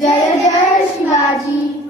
जय जय शिवाजी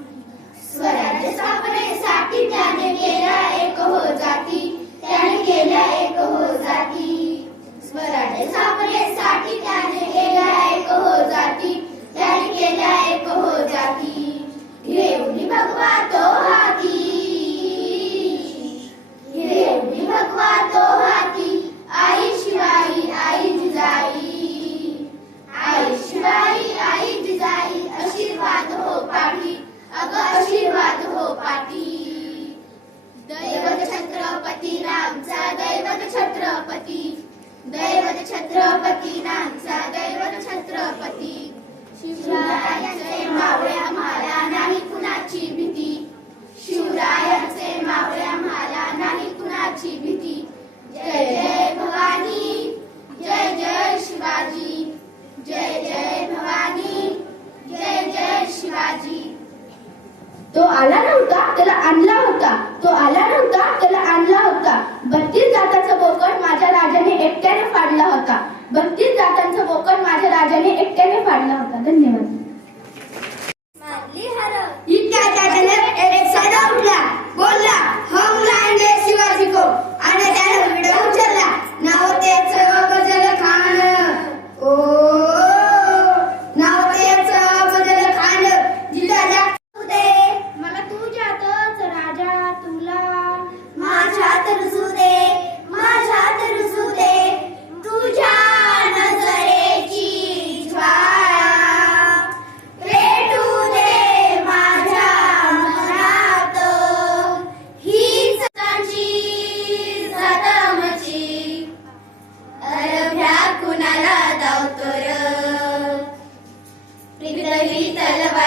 तो आला नव्हता त्याला आणला होता. तो आला नव्हता त्याला आणला होता. बत्तीस जातांचा बोकड माझ्या राजाने एकट्याने फाडला होता. बत्तीस जातांचा बोकड माझ्या राजाने एकट्याने फाडला होता. धन्यवाद.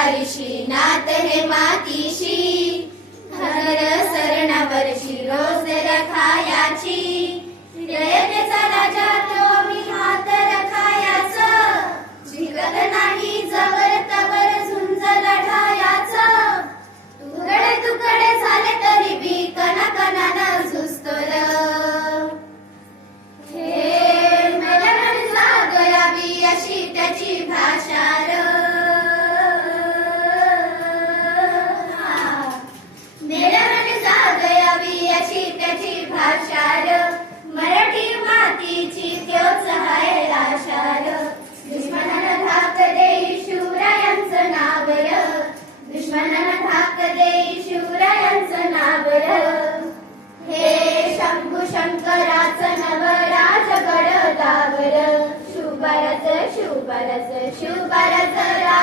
वारीशी नात हे मातीशी. हर सरणावरशी रोज दुश्मन धाक दे शिवरायांचं नावर हे शंभू शंकराचं नवराज गड गावर शिवबाराच शिवबाराच शिवबारा